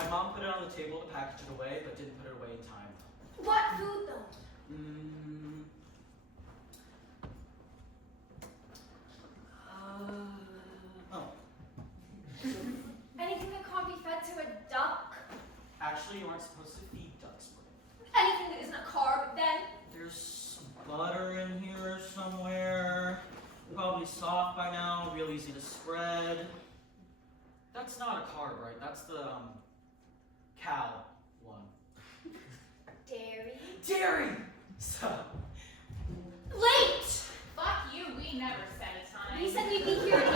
My mom put it on the table to package it away, but didn't put it away in time. What food, though? Anything that can't be fed to a duck? Actually, you aren't supposed to feed ducks, Spade. Anything that isn't a carb, then? There's some butter in here somewhere. Probably soft by now, real easy to spread. That's not a carb, right? That's the, cow one. Dairy? Dairy! So. Late! Fuck you, we never set a time. We said we'd be here at 8.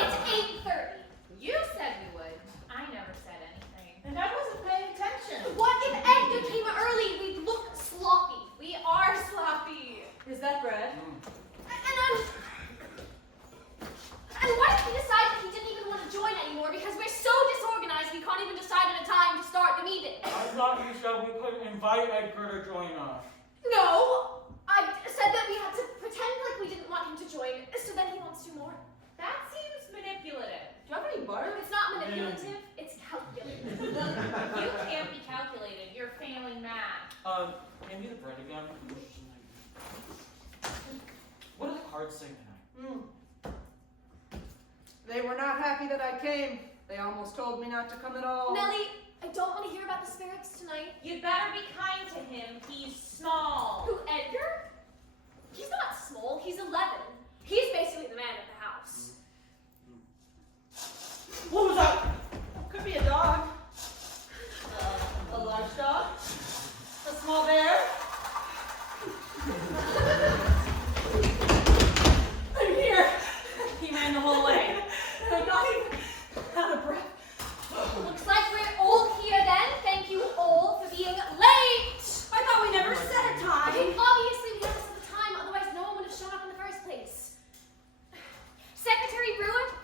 It's 8:30. You said we would. I never said anything. And I wasn't paying attention. What if Edgar came early? We'd look sloppy. We are sloppy. Is that bread? And what if he decided he didn't even want to join anymore because we're so disorganized we can't even decide on a time to start the meeting? I thought you said we couldn't invite Edgar to join us. No! I said that we had to pretend like we didn't want him to join, so then he wants to more. That seems manipulative. Do you have any butter? It's not manipulative, it's calculated. You can't be calculated. You're failing math. Hand me the bread again. What do the cards say tonight? They were not happy that I came. They almost told me not to come at all. Nellie, I don't want to hear about the spirits tonight. You'd better be kind to him. He's small. Who, Edgar? He's not small, he's 11. He's basically the man of the house. What was that? Could be a dog. A large dog. A small bear. I'm here. He ran the whole way. And I'm not even out of breath. Looks like we're all here then. Thank you all for being late. I thought we never set a time. Obviously we never set the time, otherwise no one would have shown up in the first place. Secretary Brewer,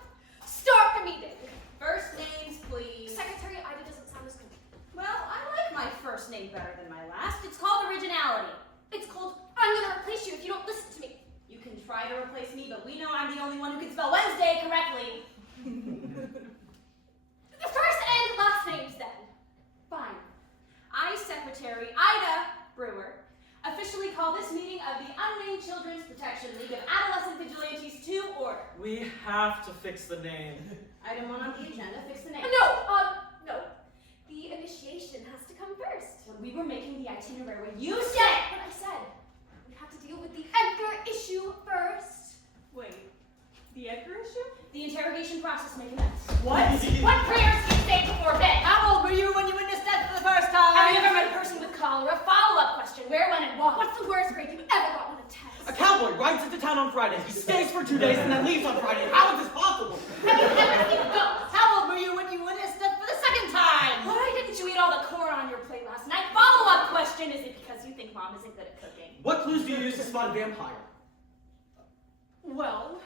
start the meeting. First names, please. Secretary Ida doesn't sound as good. Well, I like my first name better than my last. It's called originality. It's called I'm gonna replace you if you don't listen to me. You can try to replace me, but we know I'm the only one who can spell Wednesday correctly. The first and last names then. Fine. I, Secretary Ida Brewer, officially call this meeting of the Unnamed Children's Protection League of Adolescent Vigilantes to order. We have to fix the name. Item 1 on the agenda, fix the name. No. The initiation has to come first. When we were making the itinerary, you Yeah, said... but I said we have to deal with the Edgar issue first. Wait, the Edgar issue? The interrogation process may commence. What prayers do you say before bed? How old were you when you witnessed death for the first time? Have you ever met a person with cholera? Follow-up question. Where, when, and why? What's the worst grade you've ever got on a test? A cowboy rides into town on Friday. He stays for 2 days and then leaves on Friday. How is this possible? Have you ever seen ghosts? How old were you when you witnessed death for the second time? Why didn't you eat all the corn on your plate last night? Follow-up question, is it because you think Mom isn't good at cooking? What clues do you use to spot a vampire? Well,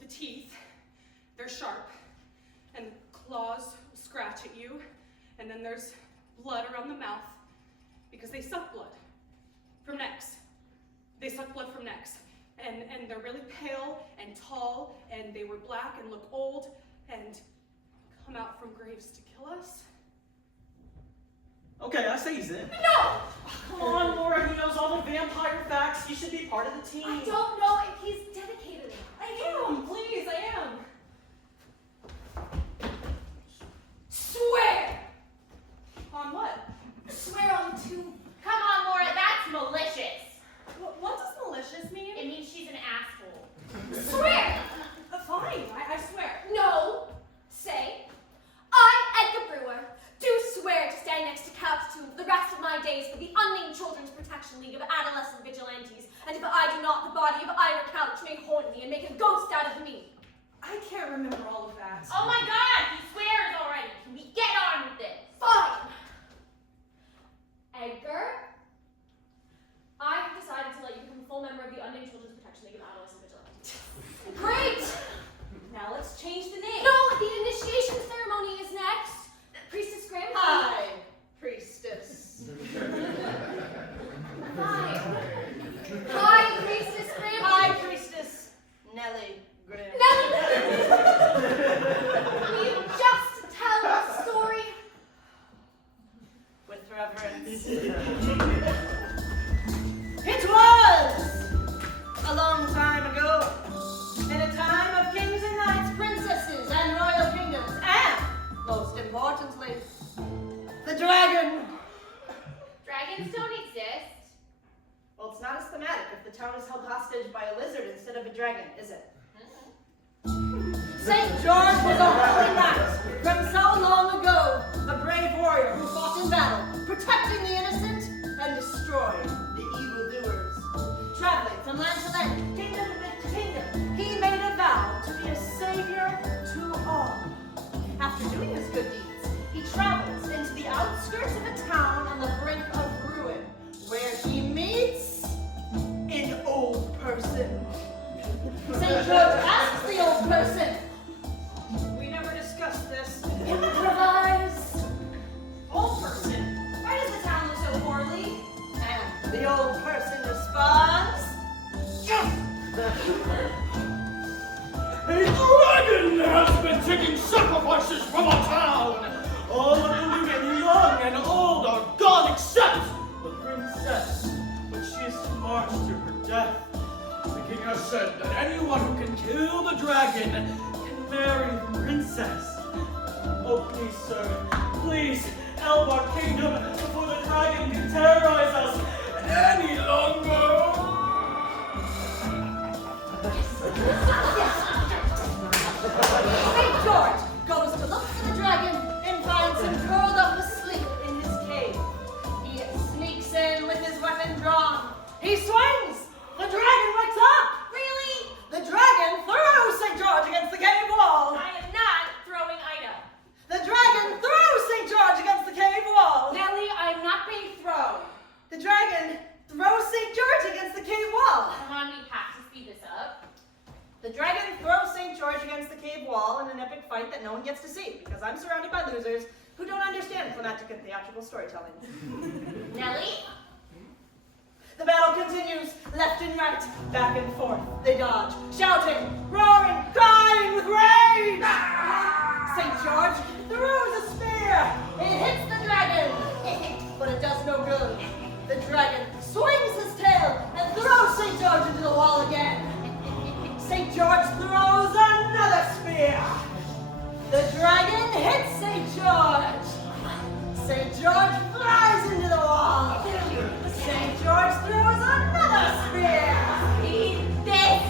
the teeth, they're sharp, and claws scratch at you, and then there's blood around the mouth, because they suck blood from necks. They suck blood from necks, and they're really pale and tall, and they were black and look old, and come out from graves to kill us. Okay, I say he's in. No! Come on, Laura. He knows all the vampire facts. He should be part of the team. I don't know if he's dedicated enough. I am, please, I am. Swear! On what? Swear on two. Come on, Laura, that's malicious. What does malicious mean? It means she's an asshole. Swear! Fine, I swear. No. Say, I, Edgar Brewer, do swear to stand next to couch to the rest of my days for the Unnamed Children's Protection League of Adolescent Vigilantes, and if I do not, the body of Ira Couch may haunt me and make a ghost out of me. I can't remember all of that. Oh my God, he swears already. Can we get on with this? Fine. Edgar, I have decided to let you become a full member of the Unnamed Children's Protection League of Adolescent Vigilantes. Great! Now let's change the name. No, the initiation ceremony is next. Priestess Graham. Hi, priestess. Hi, Priestess Graham. Hi, priestess Nellie Graham. reluctantly. The dragon! Dragons don't exist. Well, it's not as thematic if the town is held hostage by a lizard instead of a dragon, is it? St. George was a holy knight from so long ago, a brave warrior who fought in battle, protecting the innocent and destroying the evildoers. Traveling from land to land, kingdom to kingdom, he made a vow to be a savior to all. After doing his good deeds, he travels into the outskirts of a town on the brink of ruin, where he meets an old person. St. George asks the old person, "We never discussed this. Improvise." Old person, why does the town look so poorly? And the old person responds, A dragon has been taking sacrifices from our town. All of the women, young and old, are gone except the princess. But she is to march to her death. The king has said that anyone who can kill the dragon can marry the princess. Oh, please, sir, please help our kingdom before the dragon can terrorize us any longer. St. George goes to look for the dragon and finds him curled up asleep in his cave. He sneaks in with his weapon drawn. He swings! The dragon wakes up! Really? The dragon threw St. George against the cave wall! I am not throwing Ida. The dragon threw St. George against the cave wall! Nellie, I'm not being thrown. The dragon throws St. George against the cave wall! Come on, we have to speed this up. The dragon throws St. George against the cave wall in an epic fight that no one gets to see, because I'm surrounded by losers who don't understand climatic and theatrical storytelling. Nellie? The battle continues, left and right, back and forth. They dodge, shouting, roaring, crying with rage! St. George throws a spear. It hits the dragon, but it does no good. The dragon swings his tail and throws St. George into the wall again. St. George throws another spear. The dragon hits St. George. St. George flies into the wall. St. George throws another spear. Eat this.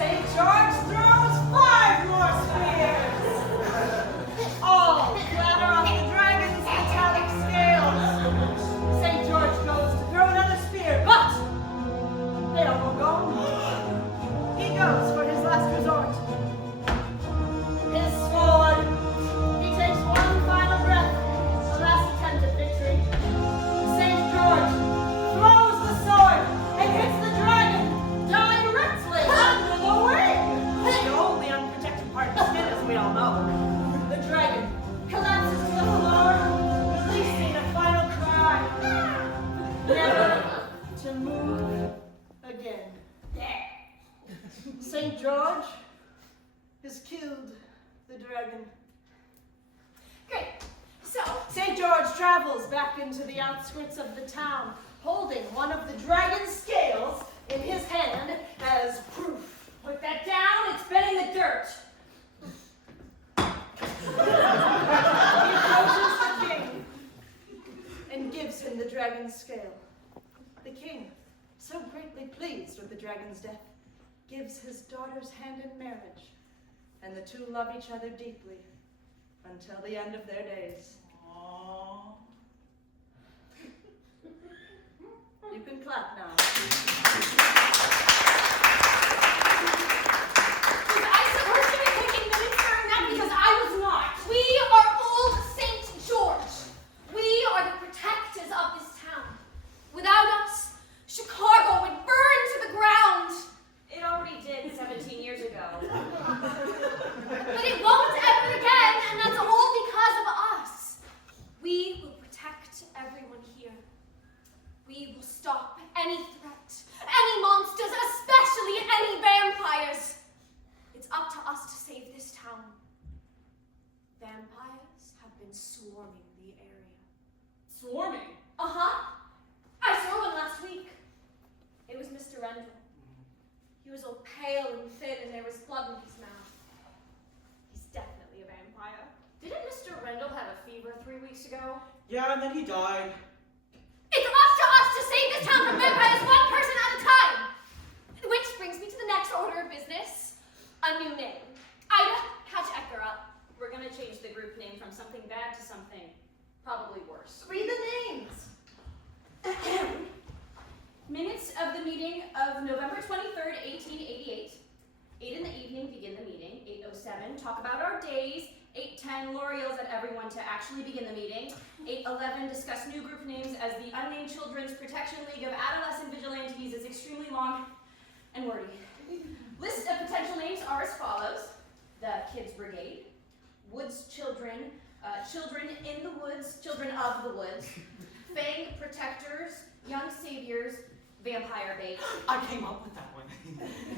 St. George throws 5 more spears. All clatter off the dragon's metallic scales. St. George goes to throw another spear, but they are all gone. He goes for his last resort. His sword. He takes one final breath, a last attempt at victory. St. George throws the sword and hits the dragon directly under the wing. The only unprotected part of the skin, as we all know. The dragon collapses to the floor, releasing a final cry. Never to move again. St. George has killed the dragon. Great. So, St. George travels back into the outskirts of the town, holding one of the dragon's scales in his hand as proof. Put that down, it's been in the dirt. He approaches the king and gives him the dragon's scale. The king, so greatly pleased with the dragon's death, gives his daughter's hand in marriage, and the two love each other deeply until the end of their days. Aww. You can clap now. was I supposed to be taking minutes during that? Because I was not. We are old St. George. We are the protectors of this town. Without us, Chicago would burn to the ground. It already did 17 years ago. But it won't ever again, and that's all because of us. We will protect everyone here. We will stop any threat, any monsters, especially any vampires. It's up to us to save this town. Vampires have been swarming the area. Swarming. Uh-huh. I saw one last week. It was Mr. Rendell. He was all pale and thin, and there was blood in his mouth. He's definitely a vampire. Didn't Mr. Rendell have a weeks ago? Yeah, and then he died. It's up to us to save this town from vampires one person at a time! Which brings me to the next order of business. A new name. Ida, catch Edgar up. We're gonna change the group name from something bad to something probably worse. Read the names. Minutes of the meeting of November 23rd, 1888. 8 in the evening, begin the meeting. 8:07, talk about our days. 8:10, Laura yells at everyone to actually begin the meeting. 8:11, discuss new group names as the Unnamed Children's Protection League of Adolescent Vigilantes is extremely long and wordy. List of potential names are as follows. The Kids Brigade, Woods Children, Children in the Woods, Children of the Woods, Fang Protectors, Young Saviors, Vampire Bait, I came up with that one.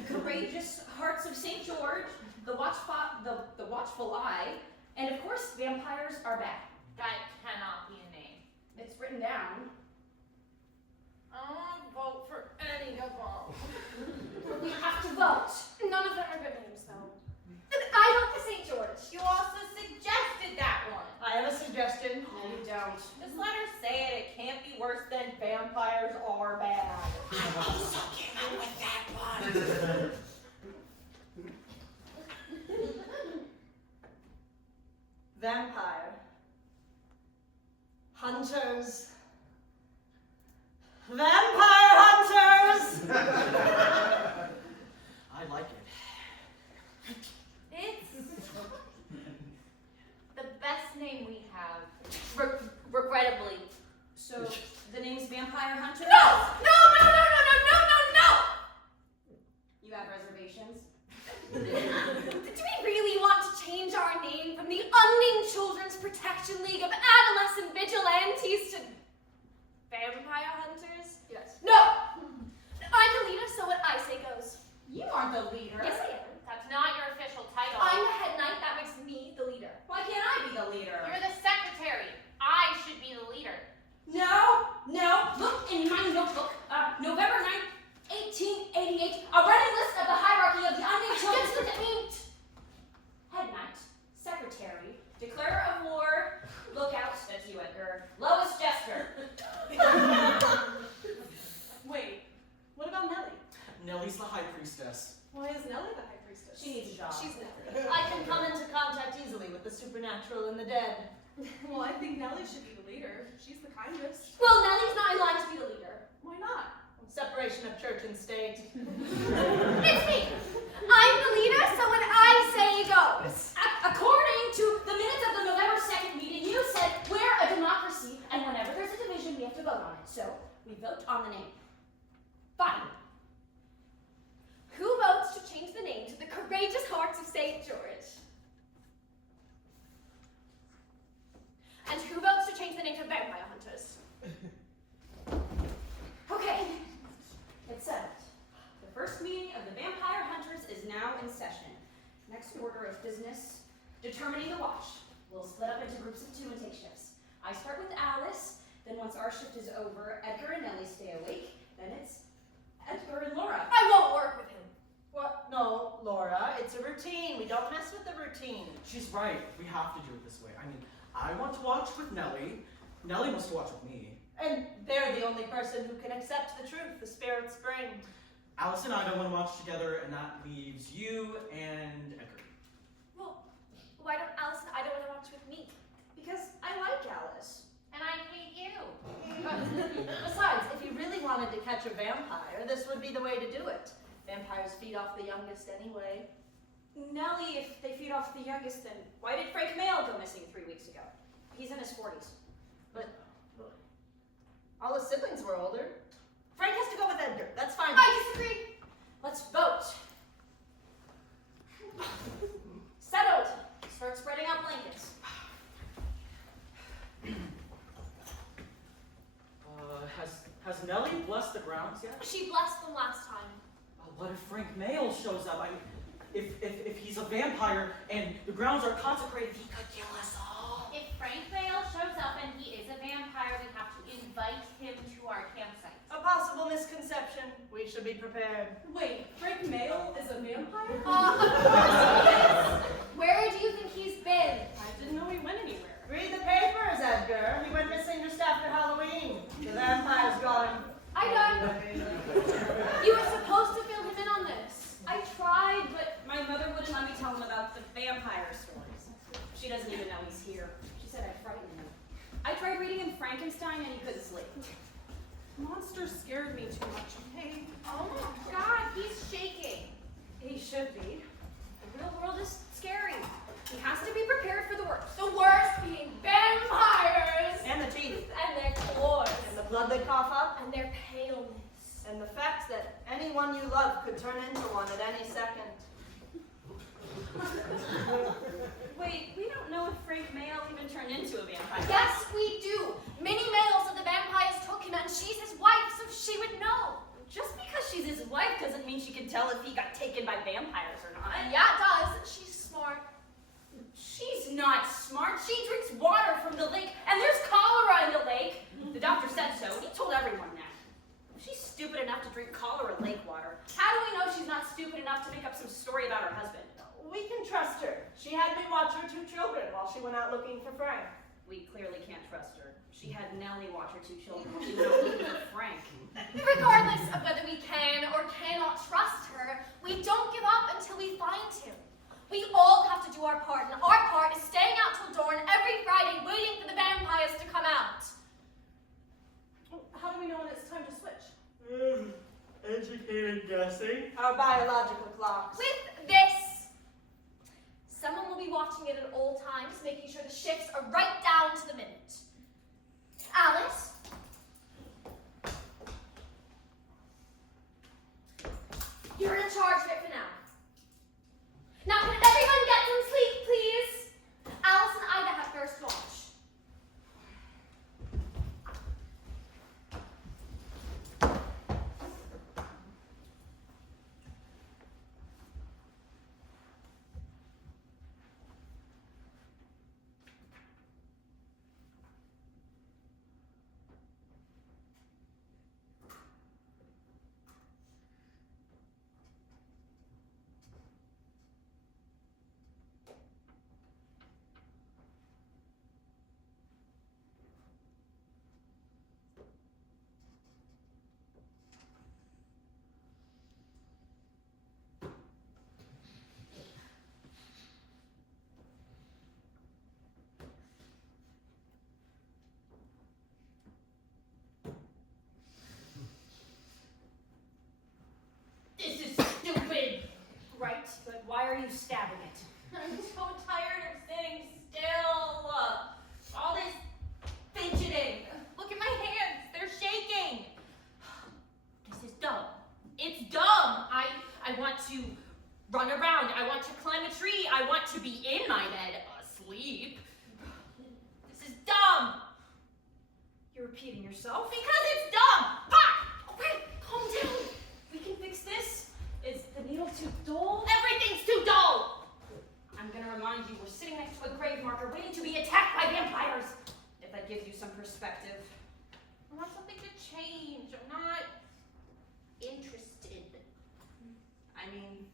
Courageous Hearts of St. George, the Watchful Eye, and of course, Vampires Are Back. That cannot be a name. It's written down. I'll vote for any of them. We have to vote. None of them are good names, though. I vote for St. George. You also suggested that one. I have a suggestion. No, you don't. Just let her say it. It can't be worse than vampires are bad. I also came up with that one. Vampire. Hunters. Vampire hunters! I like it. It's the best name we have. Regrettably. So, the name's Vampire Hunter? No! No! No! No! No! No! No! No! You have reservations? Do we really want to change our name from the Unnamed Children's Protection League of Adolescent Vigilantes to Vampire Hunters? Yes. No! I'm the leader, so what I say goes. You aren't the leader. Yes, I am. That's not your official title. I'm the head knight, that makes me the leader. Why can't I be the leader? You're the secretary. I should be the leader. No, look in my notebook. November 9th, 1888, a running list of the hierarchy of the unnamed children. Get to the point! Head knight, secretary, declarer of war, lookout, that's you, Edgar, lowest jester. Wait, what about Nellie? Nellie's the high priestess. Why is Nellie the high priestess? She needs a job. She's never. I can come into contact easily with the supernatural and the dead. Well, I think Nellie should be the leader. She's the kindest. Well, Nellie's not in line to be the leader. Why not? Separation of church and state. It's me! I'm the leader, so what I say goes. According to the minutes of the November 2nd meeting, you said we're a democracy, and whenever there's a division, we have to vote on it. So, we vote on the name. Fine. Who votes to change the name to the Courageous Hearts of St. George? And who votes to change the name to Vampire Hunters? Okay, it's settled. The first meeting of the Vampire Hunters is now in session. Next order of business, determining the watch. We'll split up into groups of 2 and take shifts. I start with Alice, then once our shift is over, Edgar and Nellie stay awake, then it's Edgar and Laura. I won't work with him. What? No, Laura, it's a routine. We don't mess with the routine. She's right. We have to do it this way. I mean, I want to watch with Nellie. Nellie wants to watch with me. And they're the only person who can accept the truth, the spirit spring. Alice and I don't want to watch together, and that leaves you and Edgar. Well, why don't Alice and I don't want to watch with me? Because I like Alice. And I hate you. Besides, if you really wanted to catch a vampire, this would be the way to do it. Vampires feed off the youngest anyway. Nellie, if they feed off the youngest, then why did Frank Mail go missing 3 weeks ago? He's in his 40s. But all his siblings were older. Frank has to go with Edgar. That's fine. I disagree. Let's vote. Settled. Start spreading out blankets. Has Nellie blessed the grounds yet? She blessed them last time. What if Frank Mail shows up? I mean, if he's a vampire and the grounds are consecrated, he could kill us all. If Frank Vale shows up and he is a vampire, we have to invite him to our campsite. A possible misconception. We should be prepared. Wait, Frank Mail is a vampire? Of course he is. Where do you think he's been? I didn't know he went anywhere. Read the papers, Edgar. doesn't even know he's here. She said I frightened him. I tried reading him Frankenstein and he couldn't sleep. Monsters scared me too much, okay? Oh my god, he's shaking. He should be. The real world is scary. He has to be prepared for the worst. The worst being vampires! And the teeth. And their claws. And the blood they cough up. And their paleness. And the fact that anyone you love could turn into one at any second. Wait, we don't know if Frank Mayo even turned into a vampire. Yes, we do. Many males of the vampires took him, and she's his wife, so she would know. Just because she's his wife doesn't mean she can tell if he got taken by vampires or not. Yeah, it does. She's smart. She's not smart. She drinks water from the lake, and there's cholera in the lake. The doctor said so, and he told everyone that. She's stupid enough to drink cholera lake water. How do we know she's not stupid enough to make up some story about her husband? We can trust her. She had me watch her 2 children while she went out looking for Frank. We clearly can't trust her. She had Nellie watch her 2 children while she went out looking for Frank. Regardless of whether we can or cannot trust her, we don't give up until we find him. We all have to do our part, and our part is staying out till dawn every Friday waiting for the vampires to come out. How do we know when it's time to switch? Educated guessing. Our biological clocks. With this, someone will be watching it at all times, making sure the shifts are right down to the minute. Alice? You're in charge of it for now. Now, can everyone get some sleep, please? Alice and Ida have first watch. This is stupid! Right, but why are you stabbing it? I'm so tired of sitting still. All this fidgeting. Look at my hands, they're shaking. This is dumb. It's dumb. I want to run around. I want to climb a tree. I want to be in my bed asleep. This is dumb. You're repeating yourself? Because it's dumb. Fuck! Okay, calm down. We can fix this. Is the needle too dull? Everything's too dull. I'm gonna remind you, we're sitting next to a grave marker waiting to be attacked by vampires. If that gives you some perspective. I want something to change. I'm not interested. I mean,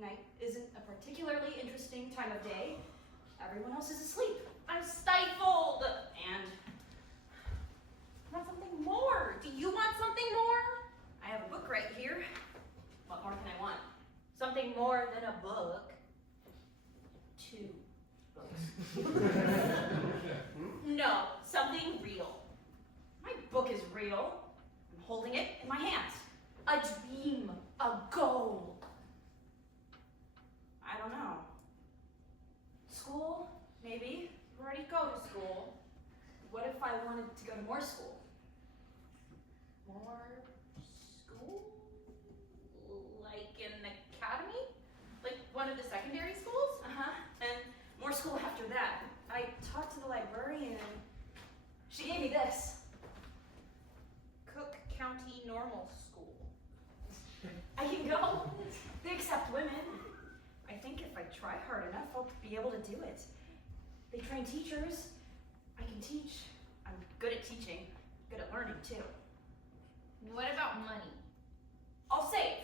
night isn't a particularly interesting time of day. Everyone else is asleep. I'm stifled. And I want something more. Do you want something more? I have a book right here. What more can I want? Something more than a book. 2 books. No, something real. My book is real. I'm holding it in my hands. A dream. A goal. I don't know. School? Maybe. You already go to school. What if I wanted to go to more school? More school? Like an academy? Like one of the secondary schools? Uh-huh. And more school after that. I talked to the librarian and she gave me this. Cook County Normal School. I can go. They accept women. I think if I try hard enough, I'll be able to do it. They train teachers. I can teach. I'm good at teaching. Good at learning, too. What about money? I'll save.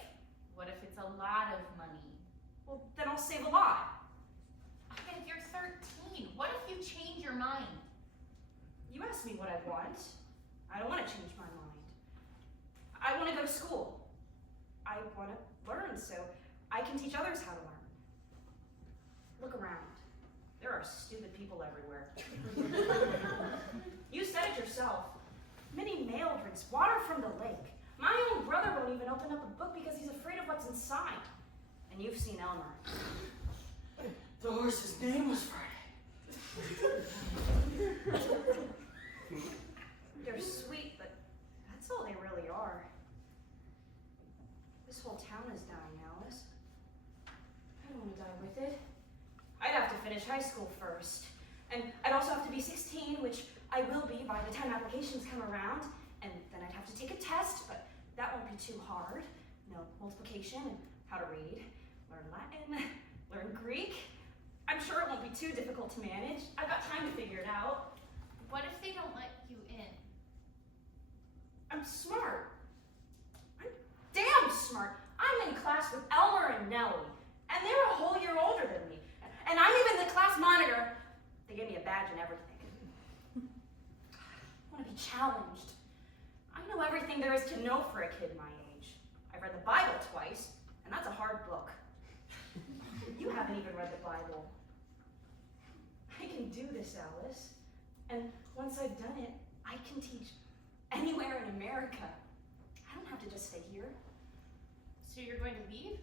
What if it's a lot of money? Well, then I'll save a lot. Okay, you're 13. What if you change your mind? You asked me what I want. I don't want to change my mind. I want to go to school. I want to learn so I can teach others how to learn. Look around. There are stupid people people everywhere. You said it yourself. Minnie Mail drinks water from the lake. My own brother won't even open up a book because he's afraid of what's inside. And you've seen Elmer. The horse's name was Friday. They're sweet, but that's all they really are. This whole town is dying, Alice. I don't want to die with it. I'd have to finish high school first. And I'd also have to be 16, which I will be by the time applications come around. And then I'd have to take a test, but that won't be too hard. You know, multiplication and how to read, learn Latin, learn Greek. I'm sure it won't be too difficult to manage. I've got time to figure it out. What if they don't let you in? I'm smart. I'm damn smart. I'm in class with Elmer and Nellie, and they're a whole year older than me. And I'm even the class monitor. They gave me a badge and everything. I want to be challenged. I know everything there is to know for a kid my age. I've read the Bible twice, and that's a hard book. You haven't even read the Bible. I can do this, Alice. And once I've done it, I can teach anywhere in America. I don't have to just stay here. So you're going to leave?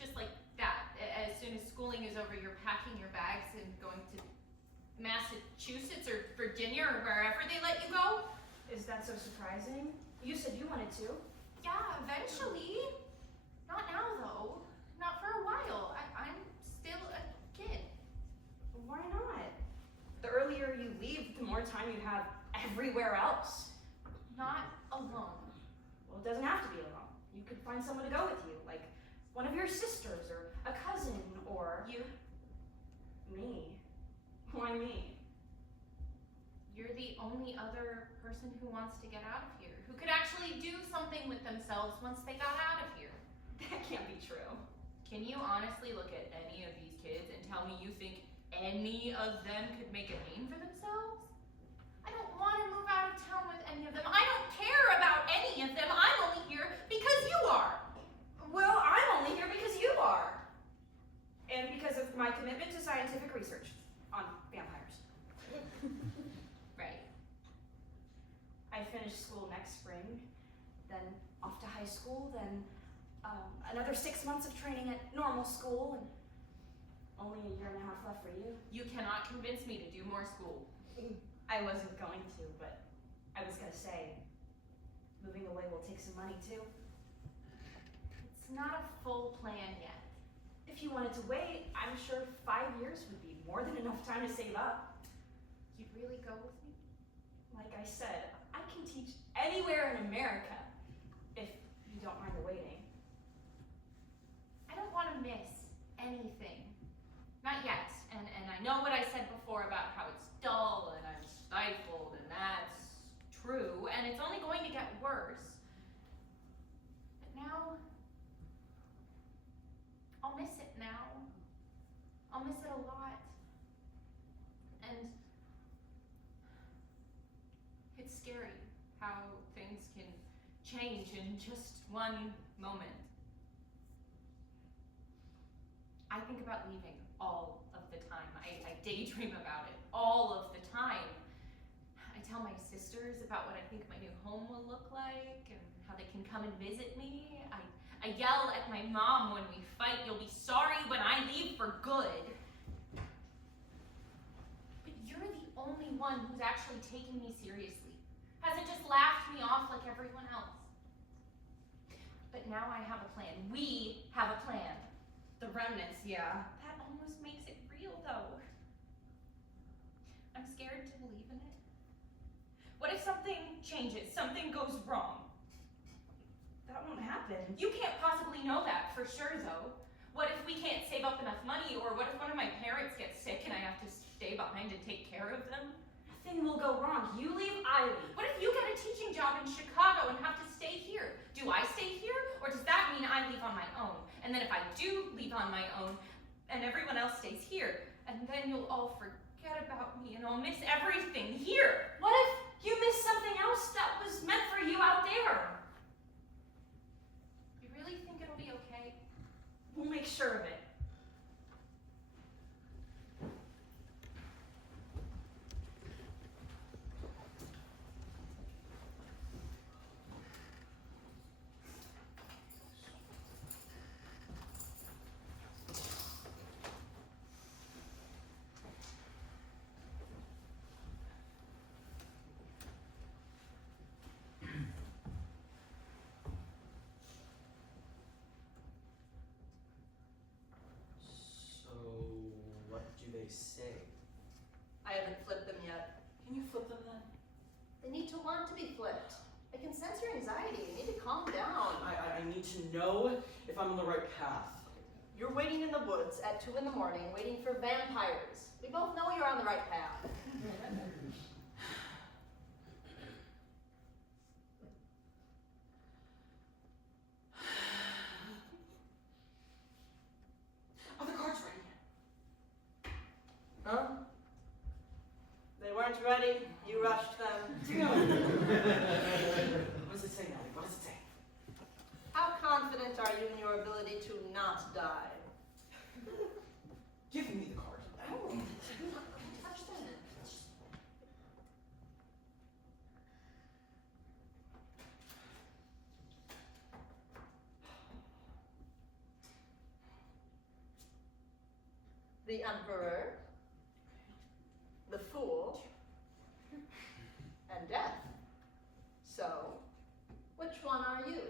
Just like that. As soon as schooling is over, you're packing your bags and going to Massachusetts or Virginia or wherever they let you go? Is that so surprising? You said you wanted to. Yeah, eventually. Not now, though. Not for a while. I'm still a kid. Why not? The earlier you leave, the more time you have everywhere else. Not alone. Well, it doesn't have to be alone. You could find someone to go with you, like one of your sisters or a cousin or... You? Me. Why me? You're the only other person who wants to get out of here, who could actually do something with themselves once they got out of here. That can't be true. Can you honestly look at any of these kids and tell me you think any of them could make a name for themselves? I don't want to move out of town with any of them. I don't care about any of them. I'm only here because you are. Well, I'm only here because you are. And because of my commitment to scientific research on vampires. Right. I finish school next spring, then off to high school, then another 6 months of training at normal school, and only a year and a half left for you. You cannot convince me to do more school. I wasn't going to, but I was going to say, moving away will take some money too. It's not a full plan yet. If you wanted to wait, I'm sure 5 years would be more than enough time to save up. You'd really go with me? Like I said, I can teach anywhere in America, if you don't mind the waiting. I don't want to miss anything. Not yet. And I know what I said before about how it's dull and I'm stifled, and that's true, and it's only going to get worse. But now, I'll miss it now. I'll miss it a lot. And it's scary how things can change in just one moment. I think about leaving all of the time. I daydream about it all of the time. I tell my sisters about what I think my new home will look like and how they can come and visit me. I yell at my mom when we fight, "You'll be sorry when I leave for good." But you're the only one who's actually taken me seriously. Hasn't just laughed me off like everyone else. But now I have a plan. We have a plan. The remnants, yeah. That almost makes it real, though. I'm scared to believe in it. What if something changes, something goes wrong? That won't happen. You can't possibly know that for sure, though. What if we can't save up enough money, or what if one of my parents gets sick and I have to stay behind to take care of them? Nothing will go wrong. You leave, I leave. What if you get a teaching job in Chicago and have to stay here? Do I stay here, or does that mean I leave on my own? And then if I do leave on my own, and everyone else stays here, and then you'll all forget about me, and I'll miss everything here. What if you miss something else that was meant for you out there? You really think it'll be okay? We'll make sure of it. they say. I haven't flipped them yet. Can you flip them then? They need to want to be flipped. I can sense your anxiety. You need to calm down. I need to know if I'm on the right path. You're waiting in the woods at 2 in the morning, waiting for vampires. We both know you're on the right path. Are the cards ready? Huh? They weren't ready. You rushed them. What does it say, Nellie? What does it say? How confident are you in your ability to not die? Give me the card. Oh, touch that. The Emperor, the Fool, and Death. So, which one are you?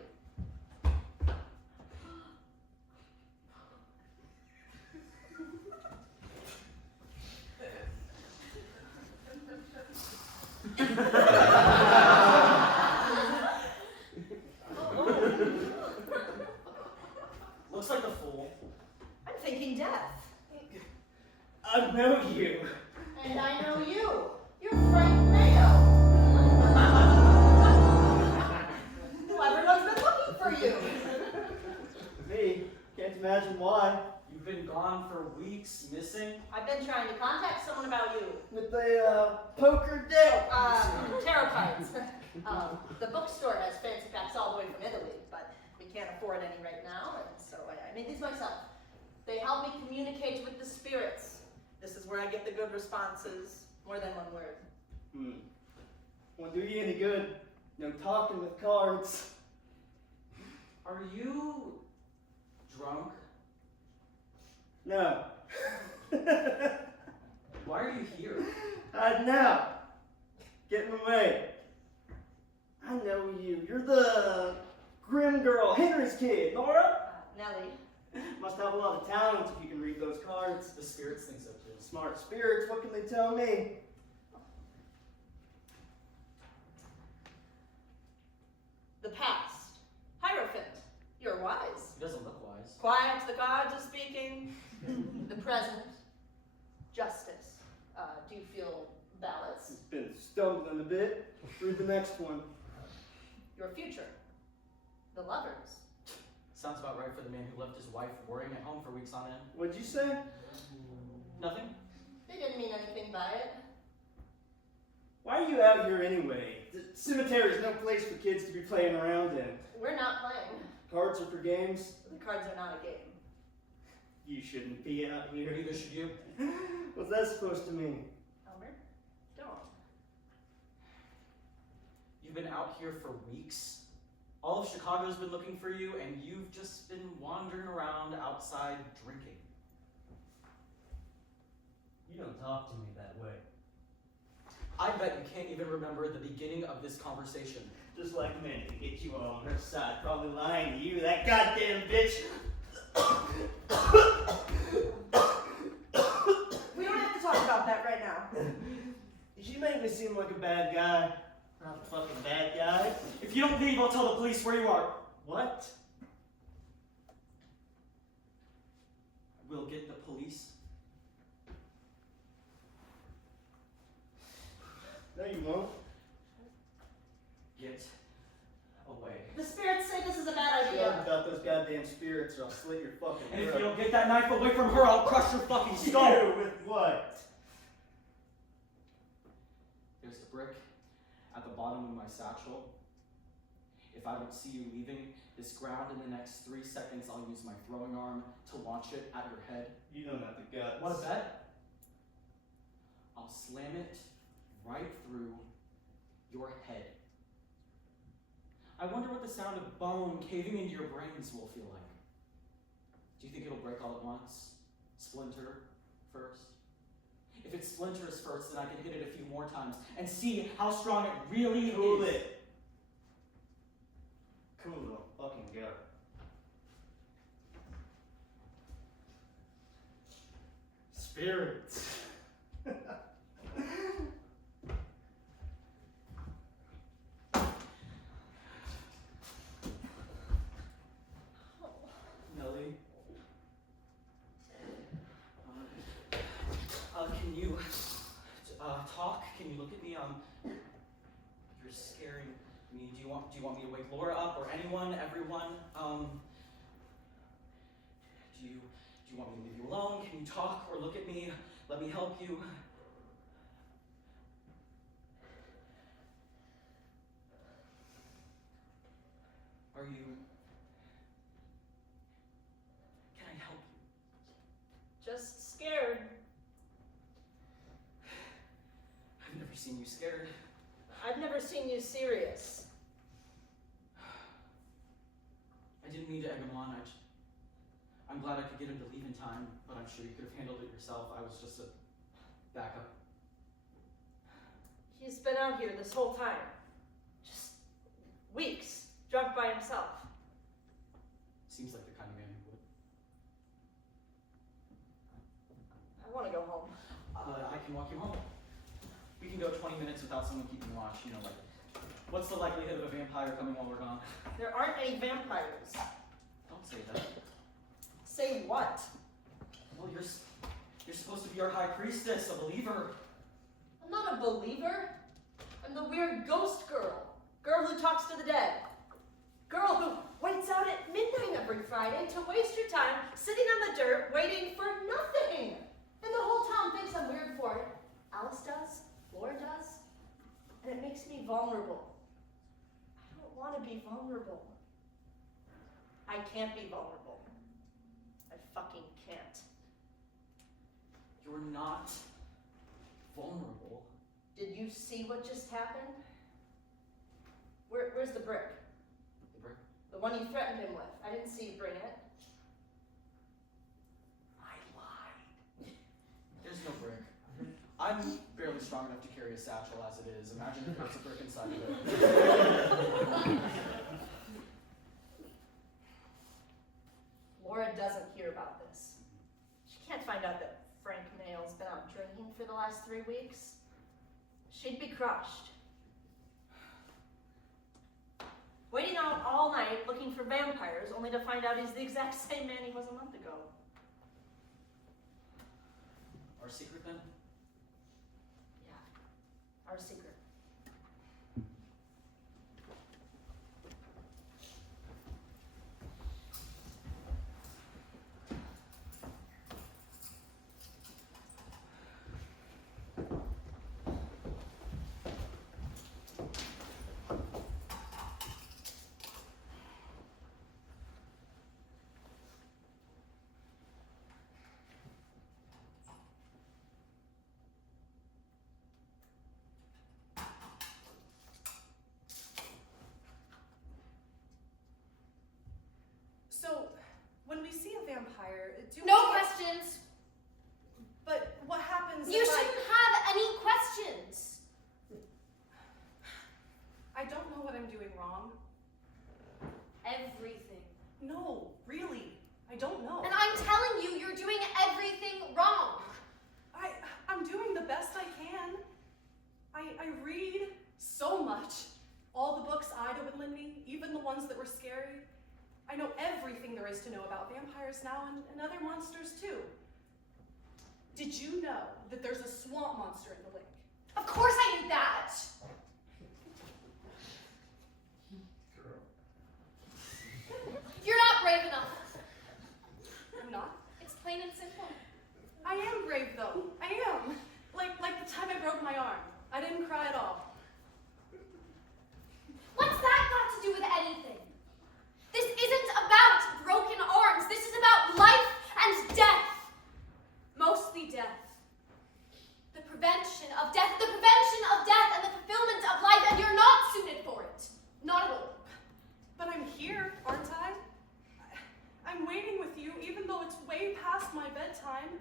Looks like the Fool. I'm thinking Death. I know you. And I know you. You're Frank Mayo. Well, everyone's been looking for you. Me? Can't imagine why. You've been gone for weeks, missing. I've been trying to contact someone about you. With the poker deck. Tarot cards. The bookstore has fancy packs all the way from Italy, but we can't afford any right now, and so I made these myself. They help me communicate with the spirits. This is where I get the good responses, more than one word. Won't do you any good. No talking with cards. Are you drunk? No. Why are you here? Hiding out. Getting away. I know you. You're the grim girl, Henry's kid, Nora. Nellie. Must have a lot of talent if you can read those cards. The spirits think so too. Smart spirits, what can they tell me? The past. Hierophant. You're wise. He doesn't look wise. Quiet, the gods are speaking. The present. Justice. Do you feel balanced? It's been stumbling a bit. Read the next one. Your future. The lovers. Sounds about right for the man who left his wife worrying at home for weeks on end. What'd you say? Nothing? They didn't mean anything by it. Why are you out here anyway? The cemetery is no place for kids to be playing around in. We're not playing. Cards are for games. The cards are not a game. You shouldn't be out here. Neither should you. What's that supposed to mean? Elmer, don't. You've been out here for weeks. All of Chicago's been looking for you, and you've just been wandering around outside drinking. You don't talk to me that way. I bet you can't even remember the beginning of this conversation. Just like Mandy, get you all on her side, probably lying to you, that goddamn bitch. We don't have to talk about that right now. You make me seem like a bad guy. Not a fucking bad guy. If you don't leave, I'll tell the police where you are. What? We'll get the police. No, you won't. Get away. The spirits say this is a bad Shut idea. up about those goddamn spirits or I'll slit your fucking And if throat. you don't get that knife away from her, I'll crush your fucking skull. You with what? There's the brick at the bottom of my satchel. If I don't see you leaving this ground in the next 3 seconds, I'll use my throwing arm to launch it at your head. You don't have the guts. Want to bet? I'll slam it right through your head. I wonder what the sound of bone caving into your brains will feel like. Do you think it'll break all at once? Splinter first? If it splinters first, then I can hit it a few more times and see how strong it really Cool is. it. Cool, little fucking go. Spirits. look at me. You're scaring me. Do you want me to wake Laura up or anyone, everyone? Do you want me to leave you alone? Can you talk or look at me? Let me help you. Are you? Can I help you? Just scared. I've never seen you scared. I've never seen you serious. I didn't mean to egg him on. I'm glad I could get him to leave in time, but I'm sure you could have handled it yourself. I was just a backup. He's been out here this whole time. Just weeks, drunk by himself. Seems like the kind of man who would. I want to go home. I can walk you home. We can go 20 minutes without someone keeping watch. You know, like, what's the likelihood of a vampire coming while we're gone? There aren't any vampires. Don't say that. Say what? Well, you're supposed to be our high priestess, a believer. I'm not a believer. I'm the weird ghost girl. Girl who talks to the dead. Girl who waits out at midnight every Friday to waste your time sitting on the dirt waiting for nothing. And the whole town thinks I'm weird for it. Alice does. Laura does. And it makes me vulnerable. I don't want to be vulnerable. I can't be vulnerable. I fucking can't. You're not vulnerable. Did you see what just happened? Where's the brick? The brick? The one you threatened him with. I didn't see you bring it. I lied. There's no brick. I'm barely strong enough to carry a satchel as it is. Imagine if there's a brick inside of it. Laura doesn't hear about this. She can't find out that Frank Nail's been out drinking for the last 3 weeks. She'd be crushed. Waiting out all night looking for vampires only to find out he's the exact same man he was a month ago. Our secret then? Yeah, our secret. So, when we see a vampire, No questions. But what happens You if shouldn't have any questions. I don't know what I'm doing wrong. Everything. No, really. I don't know. And I'm telling you, you're doing everything wrong. I'm doing the best I can. I read so much. All the books Ida would lend me, even the ones that were scary. I know everything there is to know about vampires now and other monsters too. Did you know that there's a swamp monster in the lake? Of course I knew that. You're not brave enough. I'm not. It's plain and simple. I am brave though. I am. Like the time I broke my arm. I didn't cry at all. What's that got to do with anything? This isn't about broken arms. This is about life and death. Mostly death. The prevention of death and the fulfillment of life, and you're not suited for it. Not at all. But I'm here, aren't I? I'm waiting with you, even though it's way past my bedtime.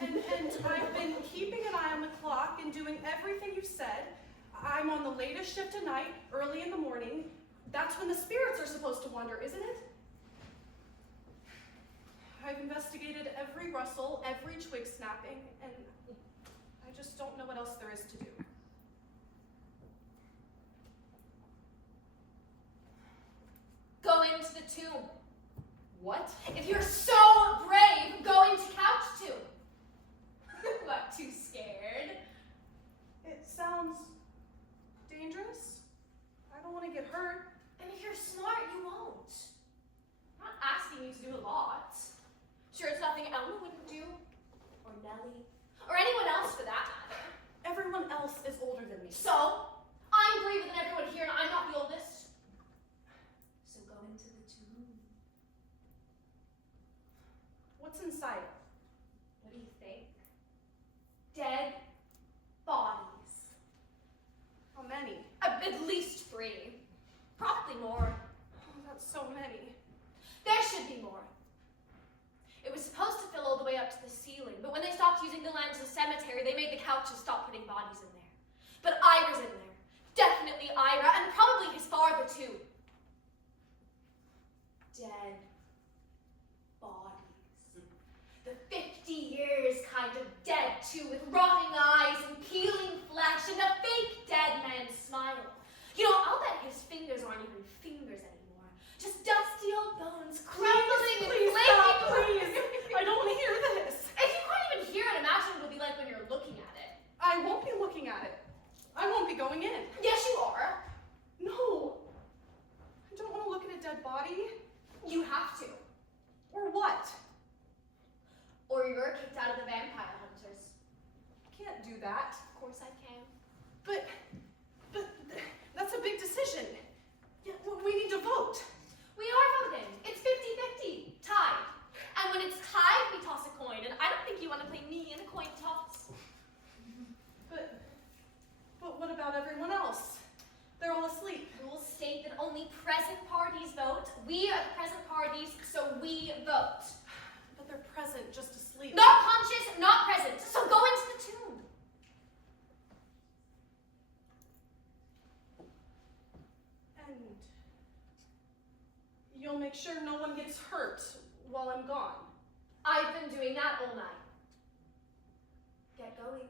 And I've been keeping an eye on the clock and doing everything you said. I'm on the latest shift tonight, early in the morning. That's when the spirits are supposed to wander, isn't it? I've investigated every rustle, every twig snapping, and I just don't know what else there is to do. Go into the tomb. What? If you're so brave, go into couch tomb. What, too scared? It sounds inside it? What do you think? Dead bodies. How many? At least 3. Probably more. Oh, that's so many. There should be more. It was supposed to fill all the way up to the ceiling, but when they stopped using the land as a cemetery, they made the couches stop putting bodies in there. But Ira's in there. Definitely Ira, and probably his father too. Dead bodies. The 50 years kind of dead too, with rotting eyes and peeling flesh and a fake dead man's smile. You know, I'll bet his fingers aren't even fingers anymore. Just dusty old bones crumbling and Please flaky. stop, please. I don't want to hear this. If you can't even hear it, imagine what it'll be like when you're looking at it. I won't be looking at it. I won't be going in. Yes, you are. No. I don't want to look at a dead body. You have to. Or what? Or you're kicked out of the vampire hunters. Can't do that. Of course I can. But that's a big decision. Yeah, we need to vote. We are voting. It's 50-50. Tied. And when it's tied, we toss a coin. And I don't think you want to play me in a coin toss. But what about everyone else? They're all asleep. Rules state that only present parties vote. We are the present parties, so we vote. But they're present, just asleep. Not conscious, not present. So go into the tomb. And you'll make sure no one gets hurt while I'm gone. I've been doing that all night. Get going.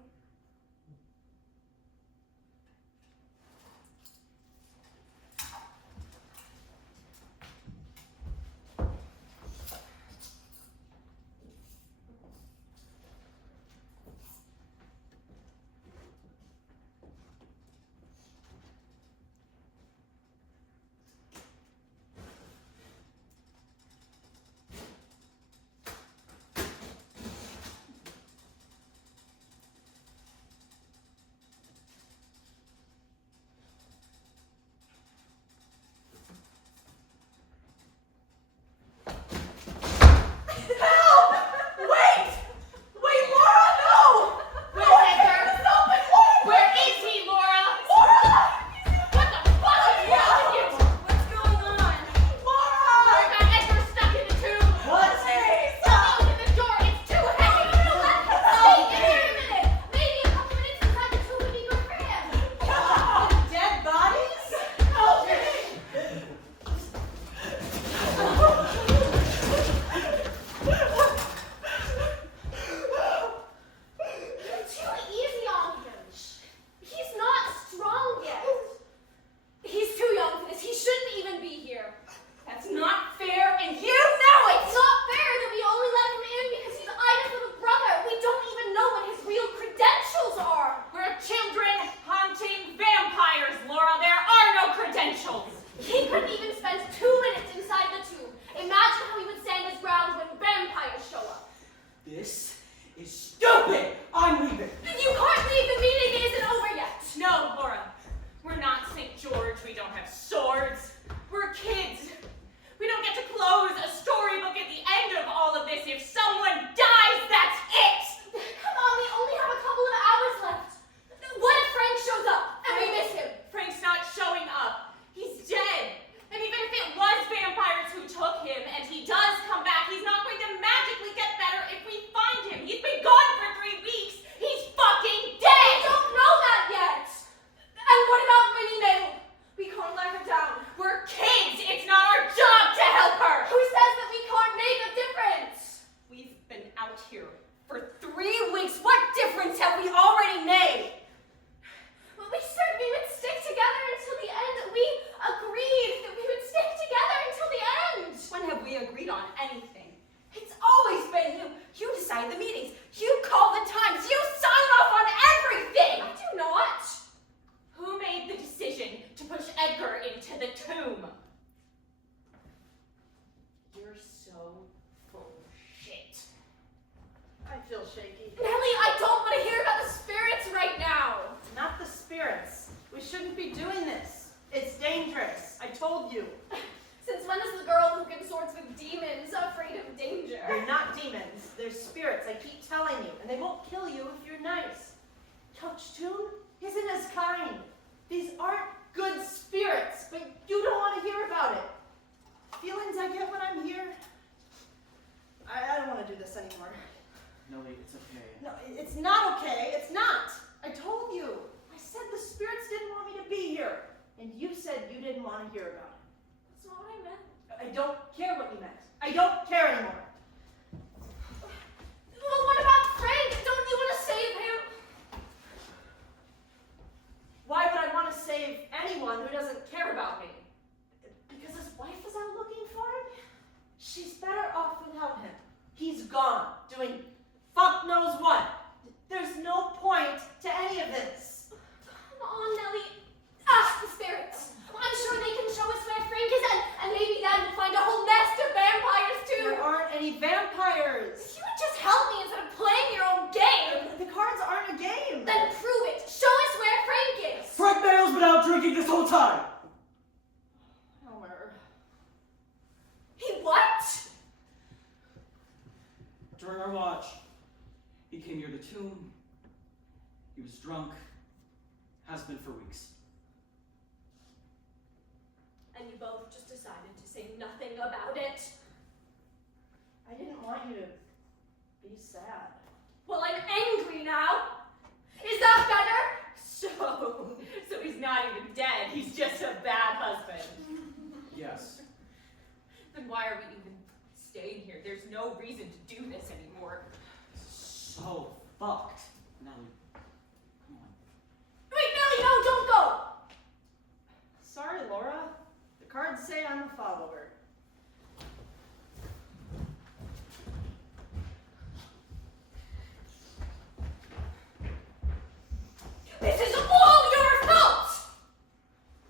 demons afraid of danger. They're not demons. They're spirits, I keep telling you. And they won't kill you if you're nice. Coach Toon isn't as kind. These aren't good spirits, but you don't want to hear about it. Feelings I get when I'm here. I don't want to do this anymore. Nellie, it's okay. No, it's not okay. It's not. I told you. I said the spirits didn't want me to be here. And you said you didn't want to hear about it. That's not what I meant. I don't care what you meant. I don't care anymore. Well, what about Frank? Don't you want to save him? Why would I want to save anyone who doesn't care about me? Because his wife is out looking for him? She's better off without him. He's gone, doing fuck knows what. There's no point to any of this. Come on, Nellie. Ask the spirits. I'm sure they can show us where Frank is, and maybe then we'll find a whole nest of vampires too. There aren't any vampires. If you would just help me instead of playing your own game. The cards aren't a game. Then prove it. Show us where Frank is. Frank Bale's been out drinking this whole time. Elmer. He what? During our watch, he came near the tomb. He was drunk. Has been for weeks. And you both just decided to say nothing about it. I didn't want you to be sad. Well, I'm angry now. Is that better? So he's not even dead. He's just a bad husband. Yes. Then why are we even staying here? There's no reason to do this anymore. So fucked. Nellie, come on. Wait, Nellie, no, don't go. Sorry, Laura. The cards say I'm a follower. This is all your fault.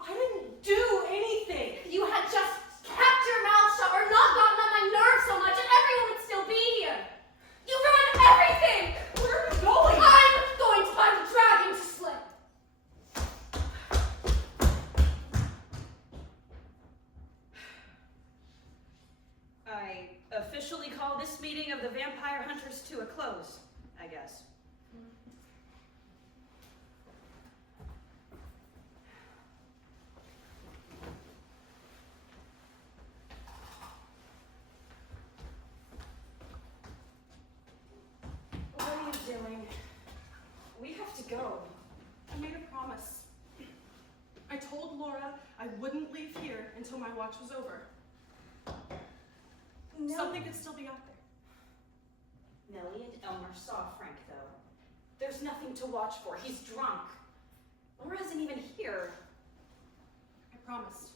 I didn't do anything. If you had just kept your mouth shut or not gotten on my nerves so much, and everyone would still be here. You ruined everything. Where are we going? I'm going to find the dragon to slay. I officially call this meeting of the Vampire Hunters to a close, I guess. What are you doing? We have to go. I made a promise. I told Laura I wouldn't leave here until my watch was over. No. Something could still be out there. Nellie and Elmer saw Frank, though. There's nothing to watch for. He's drunk. Laura isn't even here. I promised.